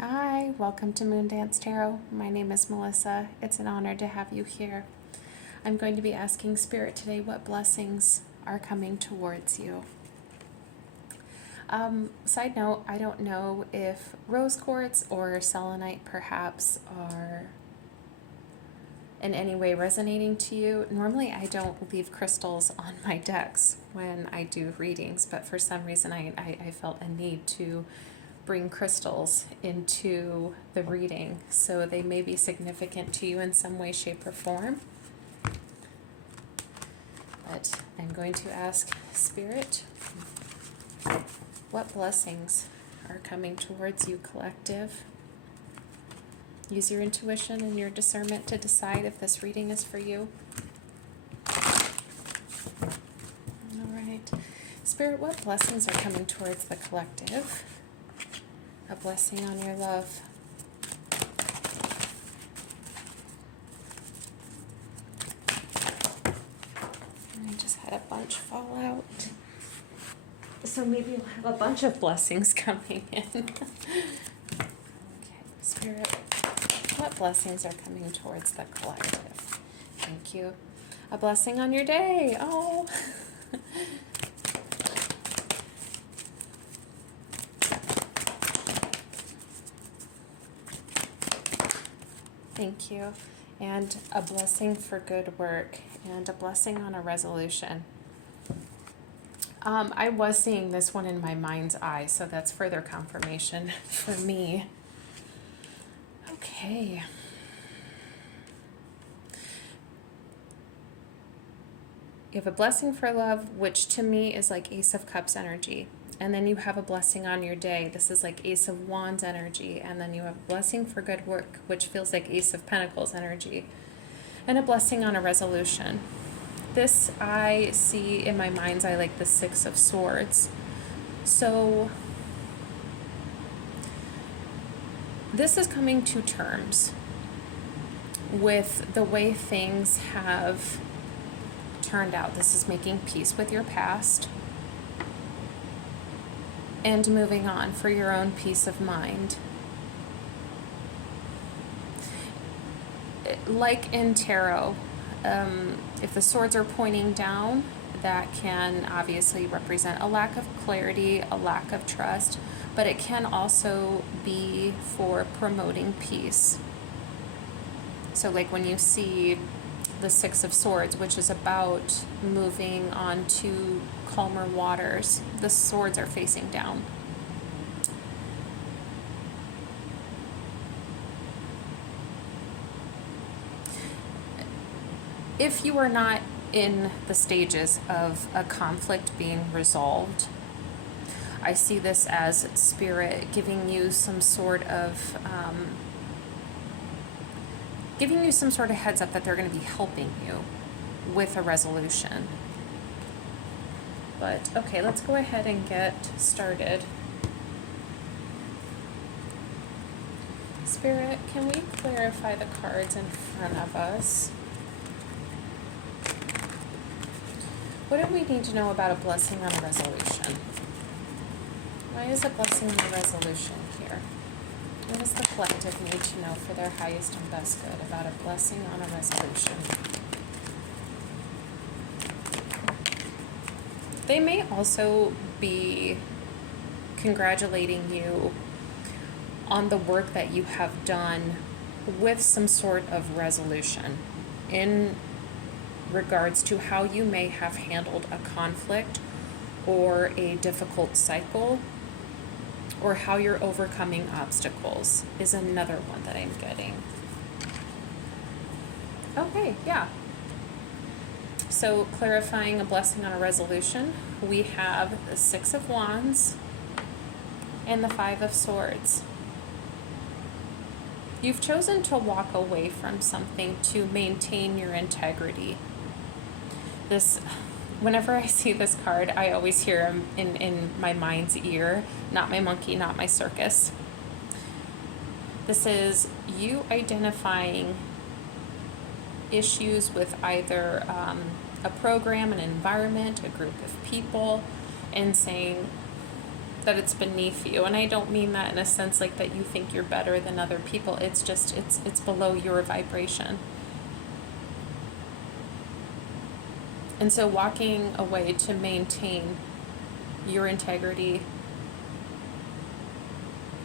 Hi, welcome to Moondance Tarot. My name is Melissa. It's an honor to have you here. I'm going to be asking Spirit today what blessings are coming towards you. Side note, I don't know if rose quartz or selenite perhaps are in any way resonating to you. Normally I don't leave crystals on my decks when I do readings, but for some reason I felt a need to bring crystals into the reading, so they may be significant to you in some way, shape, or form. But I'm going to ask Spirit, what blessings are coming towards you, collective? Use your intuition and your discernment to decide if this reading is for you. All right. Spirit, what blessings are coming towards the collective? A blessing on your love. I just had a bunch fall out. So maybe we'll have a bunch of blessings coming in. Okay, Spirit, what blessings are coming towards the collective? Thank you. A blessing on your day. Oh. Thank you. And a blessing for good work and a blessing on a resolution. I was seeing this one in my mind's eye, so that's further confirmation for me. Okay. You have a blessing for love, which to me is like Ace of Cups energy. And then you have a blessing on your day. This is like Ace of Wands energy. And then you have a blessing for good work, which feels like Ace of Pentacles energy. And a blessing on a resolution. This I see in my mind's eye like the Six of Swords. So this is coming to terms with the way things have turned out. This is making peace with your past and moving on for your own peace of mind. Like in tarot, if the swords are pointing down, that can obviously represent a lack of clarity, a lack of trust, but it can also be for promoting peace. So like when you see the Six of Swords, which is about moving on to calmer waters, the swords are facing down. If you are not in the stages of a conflict being resolved, I see this as Spirit giving you some sort of heads up that they're going to be helping you with a resolution. But okay, let's go ahead and get started. Spirit, can we clarify the cards in front of us? What do we need to know about a blessing on a resolution? Why is a blessing on a resolution here? What does the collective need to know for their highest and best good about a blessing on a resolution? They may also be congratulating you on the work that you have done with some sort of resolution in regards to how you may have handled a conflict or a difficult cycle, or how you're overcoming obstacles is another one that I'm getting. Okay, yeah. So clarifying a blessing on a resolution, we have the Six of Wands and the Five of Swords. You've chosen to walk away from something to maintain your integrity. This, whenever I see this card, I always hear him in my mind's ear, not my monkey, not my circus. This is you identifying issues with either a program, an environment, a group of people, and saying, that it's beneath you. And I don't mean that in a sense like that you think you're better than other people. It's just, it's below your vibration. And so walking away to maintain your integrity,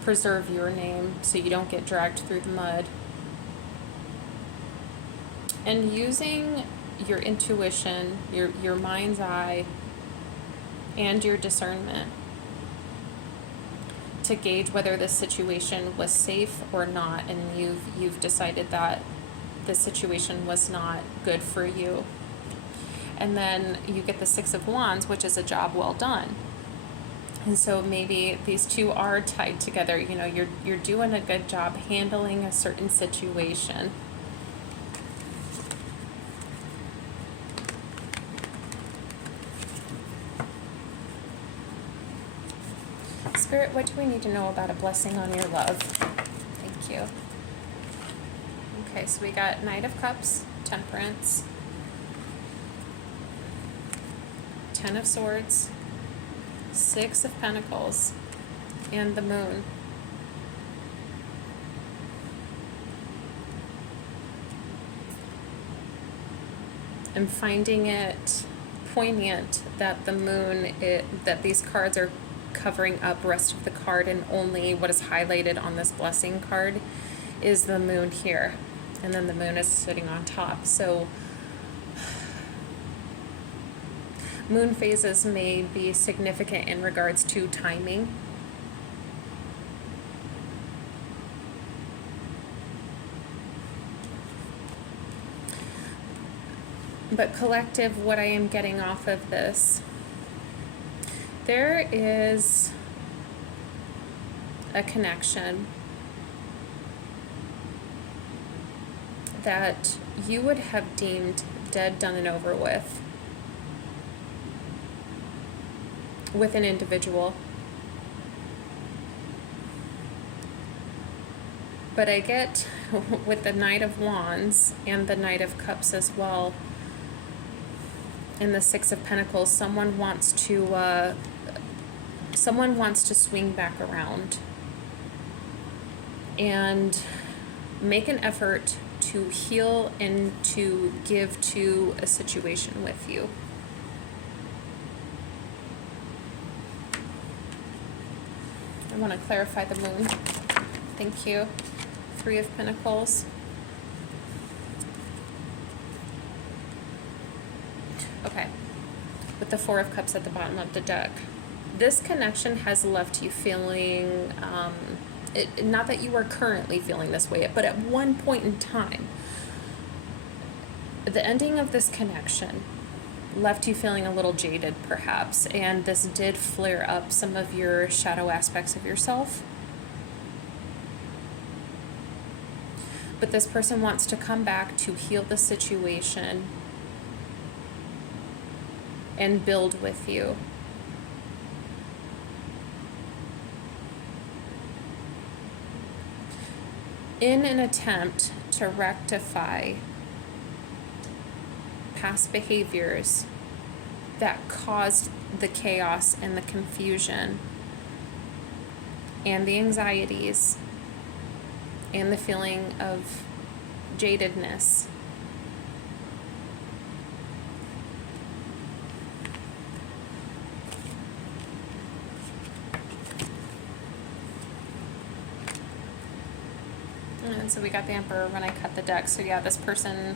preserve your name so you don't get dragged through the mud, and using your intuition, your mind's eye, and your discernment to gauge whether this situation was safe or not, and you've decided that the situation was not good for you. And then you get the Six of Wands, which is a job well done. And so maybe these two are tied together. You know, you're doing a good job handling a certain situation. Spirit, what do we need to know about a blessing on your love? Thank you. Okay, so we got Knight of Cups, Temperance, Ten of Swords, Six of Pentacles, and the Moon. I'm finding it poignant that the Moon, that these cards are covering up rest of the card, and only what is highlighted on this blessing card is the Moon here, and then the Moon is sitting on top. So moon phases may be significant in regards to timing. But collective, what I am getting off of this, there is a connection that you would have deemed dead, done, and over with an individual. But I get with the Knight of Wands and the Knight of Cups as well, and the Six of Pentacles, someone wants to swing back around and make an effort to heal and to give to a situation with you. I want to clarify the Moon. Thank you. Three of Pentacles. Okay. With the Four of Cups at the bottom of the deck. This connection has left you feeling, not that you are currently feeling this way, but at one point in time, the ending of this connection left you feeling a little jaded, perhaps, and this did flare up some of your shadow aspects of yourself. But this person wants to come back to heal the situation and build with you. In an attempt to rectify past behaviors that caused the chaos and the confusion and the anxieties and the feeling of jadedness. And so we got the Emperor when I cut the deck. So yeah, this person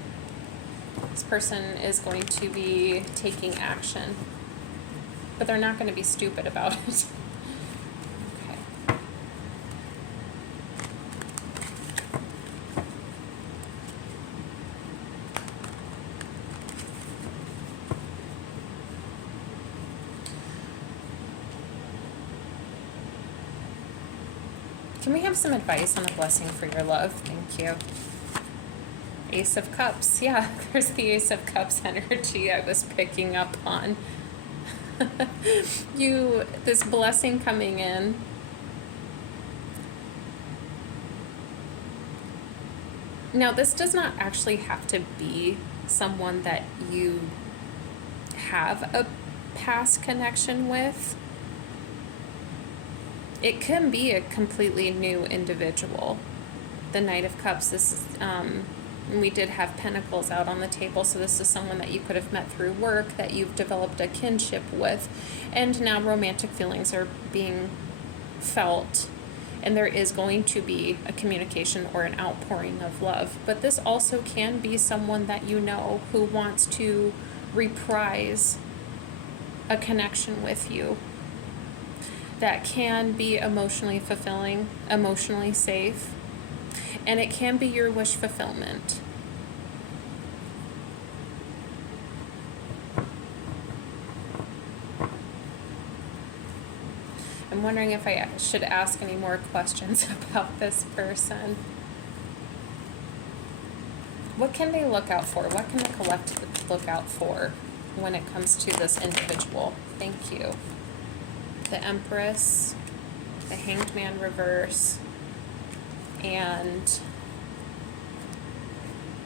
is going to be taking action, but they're not going to be stupid about it. Okay. Can we have some advice on a blessing for your love? Thank you. Ace of Cups. Yeah, there's the Ace of Cups energy I was picking up on. This blessing coming in. Now, this does not actually have to be someone that you have a past connection with. It can be a completely new individual. The Knight of Cups, this is, we did have Pentacles out on the table, so this is someone that you could have met through work, that you've developed a kinship with, and now romantic feelings are being felt, and there is going to be a communication or an outpouring of love. But this also can be someone that you know who wants to reprise a connection with you that can be emotionally fulfilling, emotionally safe, and it can be your wish fulfillment. I'm wondering if I should ask any more questions about this person. What can they look out for? What can the collective look out for when it comes to this individual? Thank you. The Empress, the Hanged Man reverse, and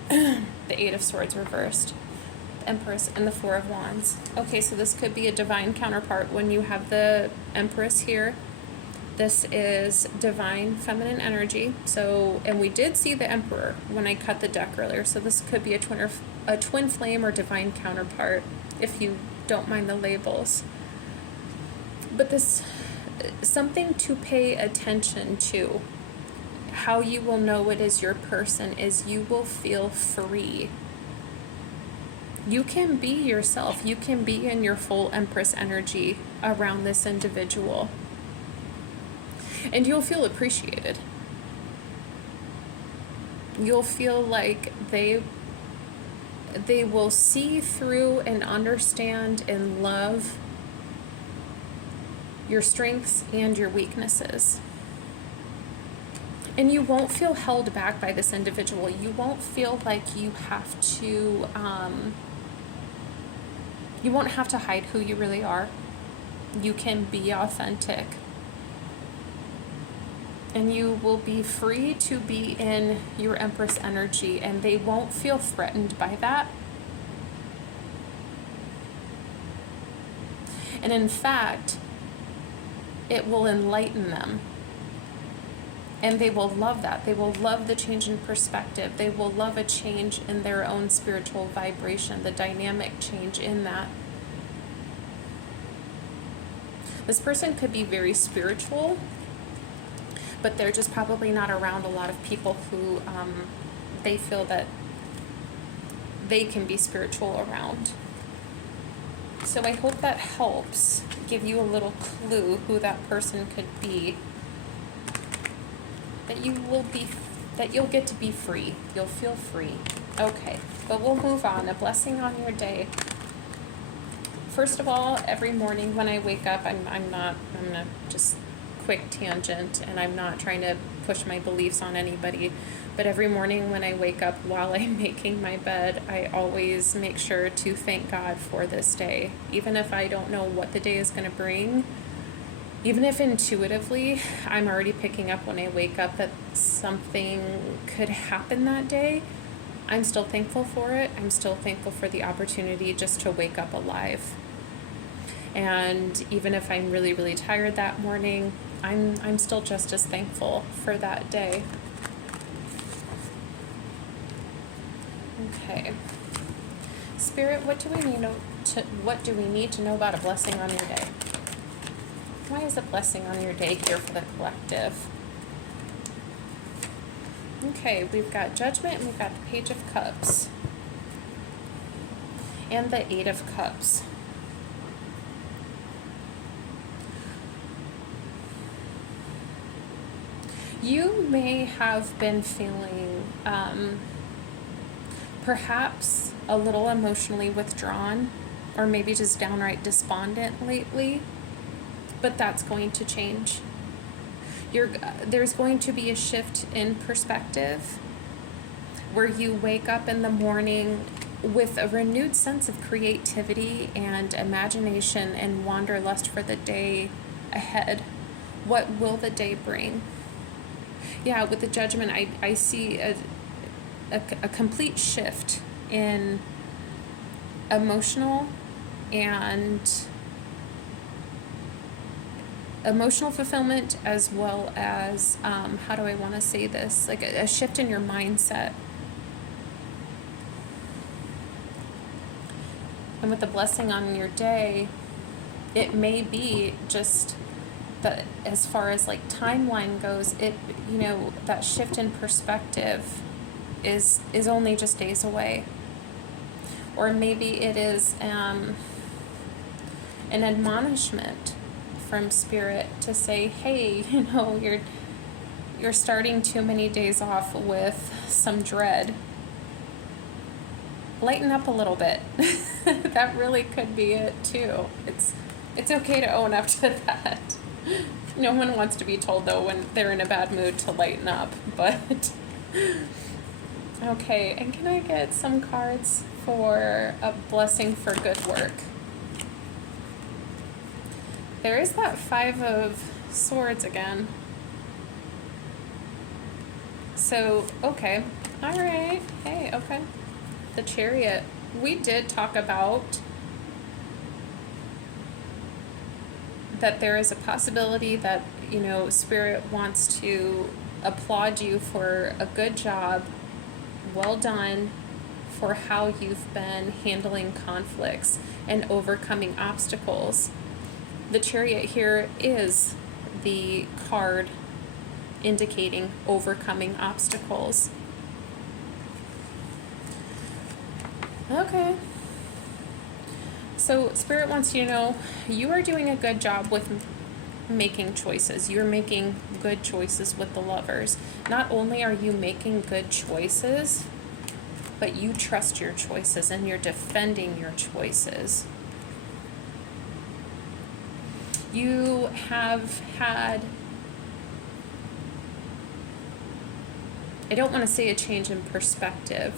the Eight of Swords reversed, the Empress, and the Four of Wands. Okay, so this could be a divine counterpart. When you have the Empress here, this is divine feminine energy. So, and we did see the Emperor when I cut the deck earlier. So this could be a twin flame or divine counterpart, if you don't mind the labels. But this, something to pay attention to, how you will know it is your person, is you will feel free. You can be yourself. You can be in your full Empress energy around this individual. And you'll feel appreciated. You'll feel like they will see through and understand and love your strengths and your weaknesses. And you won't feel held back by this individual. You won't feel like you have to, you won't have to hide who you really are. You can be authentic. And you will be free to be in your Empress energy, and they won't feel threatened by that. And in fact, it will enlighten them. And they will love that. They will love the change in perspective. They will love a change in their own spiritual vibration, the dynamic change in that. This person could be very spiritual, but they're just probably not around a lot of people who they feel that they can be spiritual around. So I hope that helps give you a little clue who that person could be. That you'll get to be free. You'll feel free. Okay, but we'll move on. A blessing on your day. First of all, every morning when I wake up, I'm gonna just quick tangent, and I'm not trying to push my beliefs on anybody, but every morning when I wake up while I'm making my bed, I always make sure to thank God for this day. Even if I don't know what the day is going to bring, even if intuitively I'm already picking up when I wake up that something could happen that day, I'm still thankful for it. I'm still thankful for the opportunity just to wake up alive. And even if I'm really, really tired that morning, I'm still just as thankful for that day. Okay. Spirit, what do we need to know about a blessing on your day? Why is a blessing on your day here for the collective? Okay, we've got Judgment and we've got the Page of Cups. And the Eight of Cups. You may have been feeling perhaps a little emotionally withdrawn, or maybe just downright despondent lately, but that's going to change. There's going to be a shift in perspective where you wake up in the morning with a renewed sense of creativity and imagination and wanderlust for the day ahead. What will the day bring? Yeah, with the Judgment, I see a complete shift in emotional and emotional fulfillment, as well as, how do I want to say this? Like a shift in your mindset. And with the blessing on your day, it may be just that as far as like timeline goes, it, you know, that shift in perspective is only just days away. Or maybe it is an admonishment from Spirit to say, hey, you know, you're starting too many days off with some dread. Lighten up a little bit. That really could be it too. It's okay to own up to that. No one wants to be told though when they're in a bad mood to lighten up, but okay, and can I get some cards for a blessing for good work? There is that 5 of Swords again. So, okay. All right. Hey, okay. The Chariot. We did talk about that there is a possibility that, you know, Spirit wants to applaud you for a good job, well done, for how you've been handling conflicts and overcoming obstacles. The Chariot here is the card indicating overcoming obstacles. Okay. So Spirit wants you to know you are doing a good job with making choices. You're making good choices with the Lovers. Not only are you making good choices, but you trust your choices and you're defending your choices. You have had, I don't want to say a change in perspective.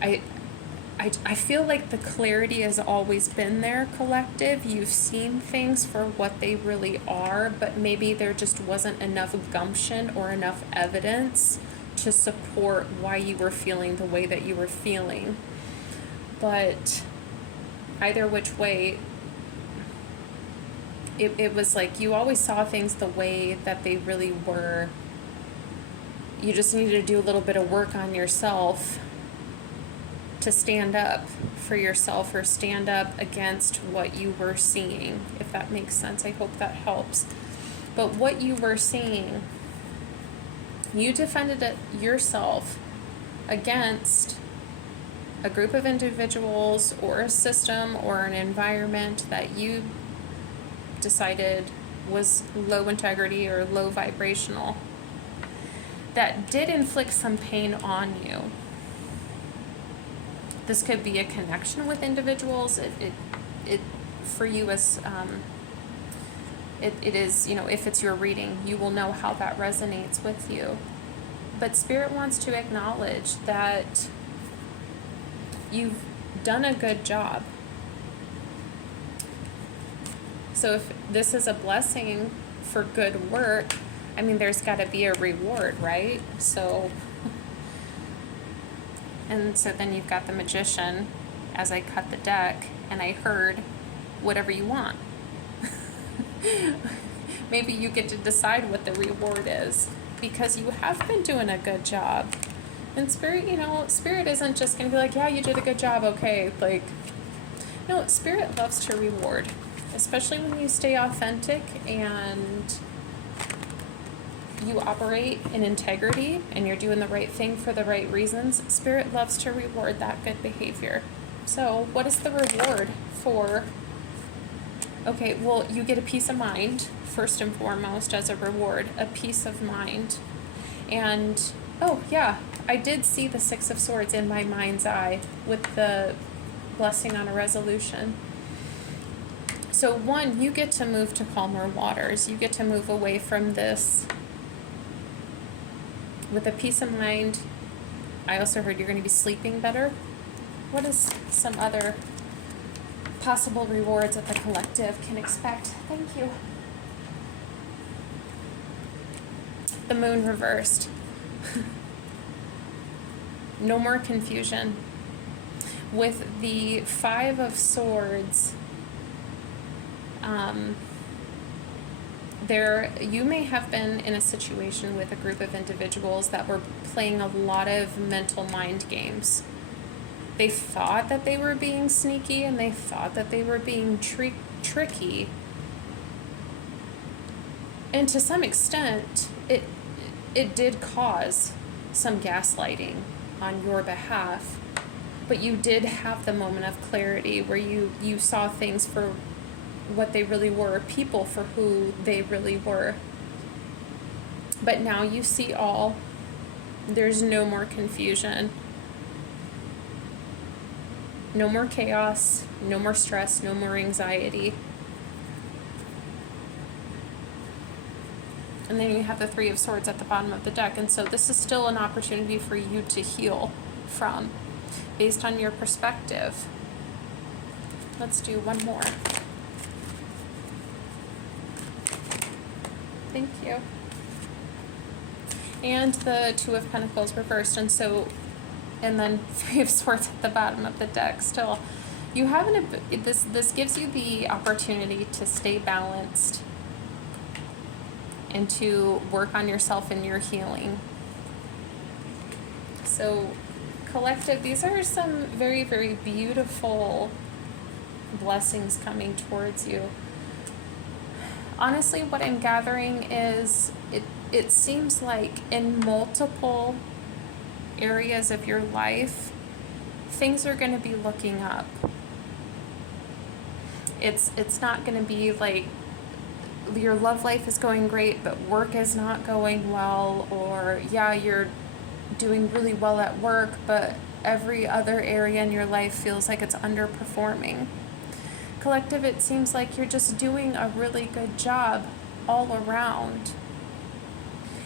I feel like the clarity has always been there, collective. You've seen things for what they really are, but maybe there just wasn't enough gumption or enough evidence to support why you were feeling the way that you were feeling. But either which way, it was like you always saw things the way that they really were. You just needed to do a little bit of work on yourself to stand up for yourself or stand up against what you were seeing, if that makes sense. I hope that helps. But what you were seeing, you defended it yourself against a group of individuals or a system or an environment that you decided was low integrity or low vibrational, that did inflict some pain on you. This could be a connection with individuals. It for you as it is, you know, if it's your reading, you will know how that resonates with you. But Spirit wants to acknowledge that you've done a good job. So if this is a blessing for good work, I mean, there's got to be a reward, right? So, and so then you've got the Magician as I cut the deck, and I heard whatever you want. Maybe you get to decide what the reward is, because you have been doing a good job. And Spirit, you know, Spirit isn't just going to be like, yeah, you did a good job, okay. Like, no, Spirit loves to reward, especially when you stay authentic and you operate in integrity and you're doing the right thing for the right reasons. Spirit loves to reward that good behavior. So what is the reward for? Okay, well, you get a peace of mind, first and foremost, as a reward, a peace of mind. And, oh, yeah, I did see the Six of Swords in my mind's eye with the blessing on a resolution. So, one, you get to move to calmer waters. You get to move away from this with a peace of mind. I also heard you're going to be sleeping better. What is some other possible rewards that the collective can expect? Thank you. The Moon reversed. No more confusion. With the Five of Swords, You may have been in a situation with a group of individuals that were playing a lot of mental mind games. They thought that they were being sneaky and they thought that they were being tricky. And to some extent, it did cause some gaslighting on your behalf. But you did have the moment of clarity where you saw things for what they really were, people for who they really were. But now you see all. There's no more confusion. No more chaos, no more stress, no more anxiety. And then you have the Three of Swords at the bottom of the deck. And so this is still an opportunity for you to heal from, based on your perspective. Let's do one more. Thank you. And the Two of Pentacles reversed. And so, and then Three of Swords at the bottom of the deck still. You have this gives you the opportunity to stay balanced and to work on yourself and your healing. So, collective, these are some very, very beautiful blessings coming towards you. Honestly, what I'm gathering is it seems like in multiple areas of your life, things are going to be looking up. It's not going to be like your love life is going great, but work is not going well, or yeah, you're doing really well at work, but every other area in your life feels like it's underperforming. Collective, it seems like you're just doing a really good job all around.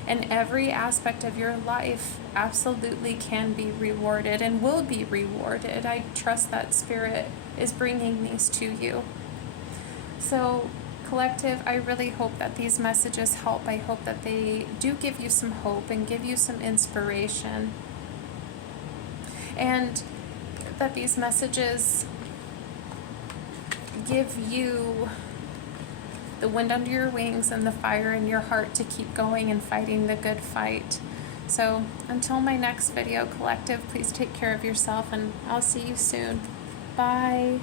And every aspect of your life absolutely can be rewarded and will be rewarded. I trust that Spirit is bringing these to you. So, collective, I really hope that these messages help. I hope that they do give you some hope and give you some inspiration. And that these messages give you the wind under your wings and the fire in your heart to keep going and fighting the good fight. So until my next video, collective, please take care of yourself, and I'll see you soon. Bye.